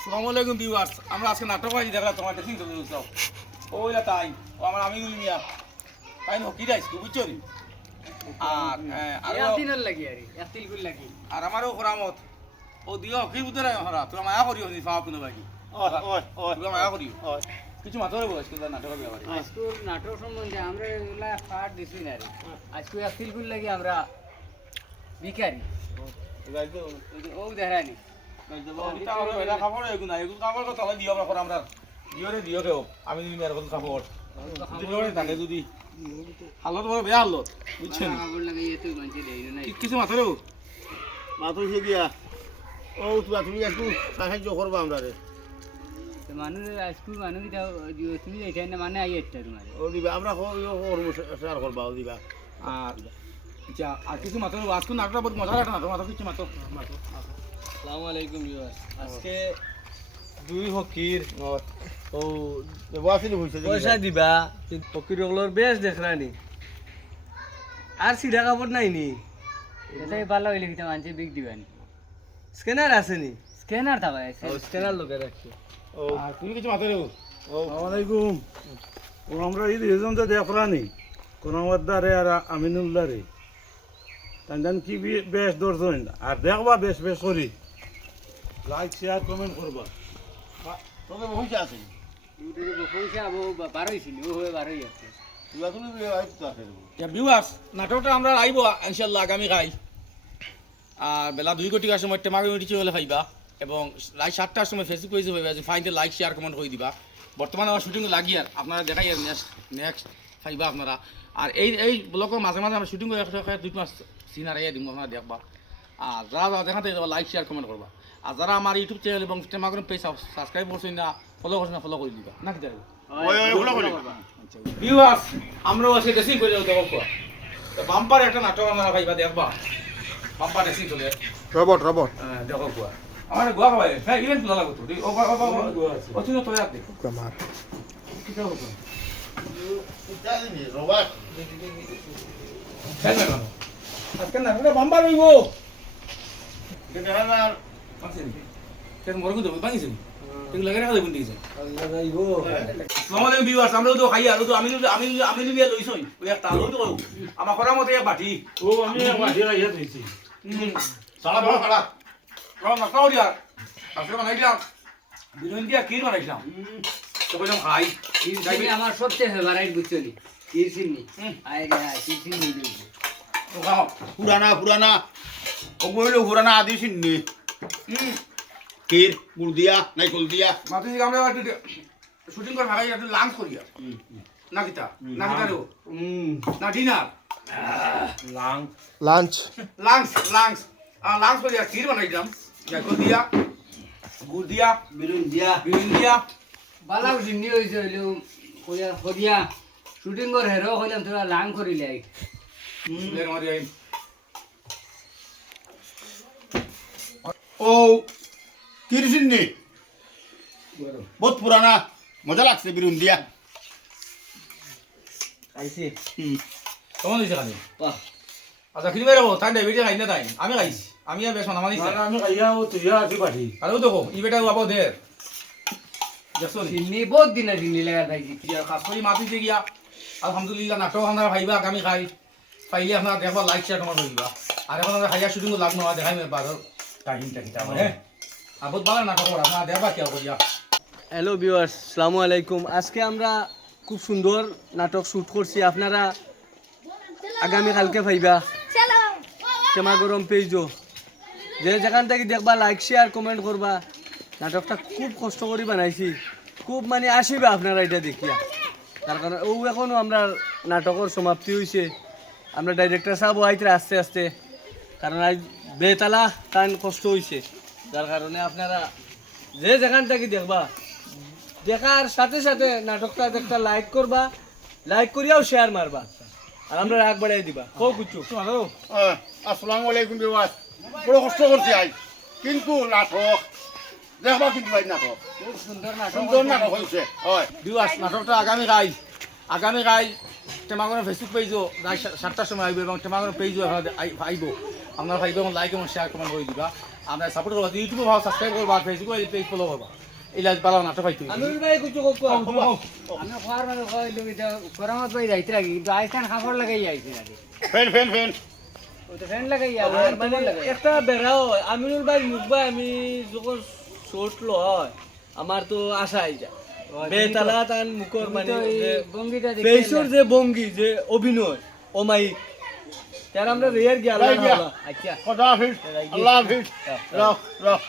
আসসালামু আলাইকুম ভিউয়ার্স আমরা আজকে নাটক আছি দেখলা তোমার ড্রেসিং চলে যাও ওইলা তাই ও আমার আমি মিয়া। তাই হকি রাইস বুঝছ নি? আর আহ, আরও একদিনের লাগি আরে একদিন গুল লাগি। আর আমারও করামত ও দিও হকির ভিতরে হরা? তোরা মায়া করিও নি ফাও কোনো বাকি? তোরা মায়া করিও? কিছু মাথারে বলে কিন্তু নাটকের ব্যাপারে। আজকুর নাটক সম্বন্ধে আমরা এগুলা ফাট দিছি না রে। আজকে একদিন গুল লাগি আমরা ভিখারি। ও দেখানি আমি যদি হালত বড় বেয়া হালত বুঝছেন কিছু মাথারে মাথা হয়ে গিয়া ও তুমি একটু সাহায্য করবা আমরা রে মানুষ আজকুর মানুষ তুমি মানে আই একটা তোমার ও দিবা আমরা করবা ও দিবা আর আচ্ছা আর কিছু মাত্র আজকে নাটকটা বহুত মজা একটা নাটক মাত্র কিছু মাত্র। আসসালামু আলাইকুম ভিউয়ার্স আজকে দুই হকির ও ওয়াসিনি হইছে পয়সা দিবা হকির ওগুলোর বেশ দেখরানি আর সিধা কাপড় নাই নি। এটাই ভালো হইলে কিতা মানছে বিগ দিবেন স্ক্যানার আছে নি? স্ক্যানার থাকা আছে। স্ক্যানার লোকে রাখছে ও। আর তুমি কিছু মাত্র ও। আলাইকুম। ও আমরা এই দুজন তো দেখরানি কোনামদ্দারে আর আমিনুল্লাহ রে তান কি বি- বেশ দর্শন আর দেখবা বেশ বেশ করি। লাইক শেয়ার কমেন্ট করবা। তোকে আছে। পয়সা বারোইছিল বারোই আছে। ভিউয়ার্স নাটকটা আমরা আইব ইনশাল্লাহ আগামী গাই আর বেলা দুই সময় হলে পাইবা এবং রাত সাতটার সময় ফেসবুক পেজে পাইবা যে ফাইনতে লাইক শেয়ার কমেন্ট করে দিবা। বর্তমানে আমার শুটিং লাগি আর আপনারা দেখাই আর নেক্সট নেক্সট পাইবা আপনারা। আর এই এই মাঝে আমরা শুটিং করে একটা একটা দুই মাস সিন আর দিব আপনারা দেখবা। আর যারা যারা দেখাতে যাবা লাইক শেয়ার কমেন্ট করবা আর যারা আমার ইউটিউব চ্যানেল এবং টেমাগন পেজ সাবস্ক্রাইব করছেন না ফলো করছেন না ফলো করে দিবা। না কি ওই ওই ওগুলো করি ভিউয়ার্স আমরাও আজকে ড্রেসিং করে যাব দেখো বাম্পার একটা নাটক আমরা ভাইবা দেখবা। বাম্পার ড্রেসিং চলে রবট রবট হ্যাঁ, দেখো গোয়া আমার গোয়া খাবাই। হ্যাঁ ইভেন্ট লাগতো ও ও ও ও ও খেল না আজকে না এটা না মরগু দেবো ভিউয়ার্স আমরা করার মতে বাটি ও আমি বাহির আইয়া দিয়েছি হুম বড় খারাপ কারণ নাকাও দিয়া আজকে বানাইলাম বিরিয়ানি দিয়া কি বানাইলাম বললাম কিরসিনি আমার সবচেয়ে ফেভারিট বুঝছ নি কিরসিনি হুম। আয় রে তো খাও পুরানা পুরানা। ওগুলো পুরানা আদি সিন্নি হুম। ক্ষীর গুড় দিয়া নাইকল দিয়া। মাতি দিকে আমরা একটু শুটিং করে ভাগাই একটু লাঞ্চ। না কিতা না কিতা রে না ডিনার লাং লাঞ্চ লাঞ্চ লাঞ্চ আর লাঞ্চ করি আর ক্ষীর বানাইলাম জাইকল দিয়া। গুড় দিয়া বিরুন দিয়া বিরিয়ানি দিয়া। বালাও জিন্নি হয়েছে হইলেও কইয়া হরিয়া শুটিং করে হেরো হইলাম তোরা লাং করিলে লের মারি আইন ও ক্ষীর সিন্নি বহুত পুরানা মজা লাগছে বিরুন দিয়া। আইছি কেমন হয়েছে খালি? বাহ। আচ্ছা খিলি বেরো তাই ডায়াবেটিস খাই না তাই? আমি খাইছি। আমি আর বেশ মানামানি আমি খাইয়া ও তুইয়া আছি বাড়ি আর দেখো ই বেটা বাবু দে। দেখছ নি বহুত দিনে জিন্নি লাগা থাকি গিয়া কাজ করি মাতিতে গিয়া। আলহামদুলিল্লাহ নাটক আপনারা ভাইবা আগামী খাই। পাইলে আপনারা দেখবা লাইক শেয়ার কমার করিবা আর এখন আমরা খাইয়া শুটিং লাগ নহয় দেখাই মেয়ে বাজার কাহিনীটা কিতা হ্যাঁ আর বহুত নাটক করা আপনারা দেখবা কি করিয়া হ্যালো ভিউয়ার্স আসসালামু আলাইকুম আজকে আমরা খুব সুন্দর নাটক শুট করছি। আপনারা আগামী কালকে পাইবা কেমা গরম পেজও যে যেখান থেকে দেখবা লাইক শেয়ার কমেন্ট করবা। নাটকটা খুব কষ্ট করে বানাইছি। খুব মানে আসিবা আপনারা এটা দেখিয়া। তার কারণে ও এখনও আমরা নাটকের সমাপ্তি হয়েছে আমরা ডাইরেক্টর সাহেব আইতে আস্তে আস্তে। কারণ আজ বেতালা টান কষ্ট হয়েছে যার কারণে আপনারা যে যেখান থেকে দেখবা। দেখার সাথে সাথে নাটকটা একটা লাইক করবা। লাইক করিয়াও শেয়ার মারবা। আর আমরা রাগ বাড়াই দিবা। কো কুচু আসসালামু আলাইকুম বিবাস বড় কষ্ট করছি আজ। কিন্তু নাটক দেখবা কিন্তু ভাই নাটক। সুন্দর নাটক সুন্দর নাটক হয়েছে হয়। দিবাস নাটকটা আগামী খাই আগামী খাই টেমাগনের ফেসবুক পেজও রাত সাতটার সময় আইব এবং টেমাগনের পেজও আইব। আপনারা ভাইব এবং লাইক এবং শেয়ার কমেন্ট করে দিবা। আমরা সাপোর্ট করবা। ইউটিউবে ভালো সাবস্ক্রাইব করবা ফেসবুকে পেজ ফলো করবা। এইলা ভালো নাটক পাইতে আমিনুল ভাই কিছু কক আমি খোয়ার মানে কই লোক এটা করামত ভাই যাইতে লাগি কিন্তু আইসান খাবার লাগাই আইছে না ফেন ফেন ফেন। ওই তো ফ্যান লাগাই আর মানে একটা বেড়াও আমিনুল ভাই মুখ ভাই আমি যখন শর্ট হয়। আমার তো আশাই যায়। বেতালা তান মুখর মানে ফেসর যে বঙ্গি যে অভিনয় অমায়িক তার আমরা রেয়ার yeah. আচ্ছা। আল্লাহ হাফিজ আল্লাহ হাফিজ। রাখ রাখ।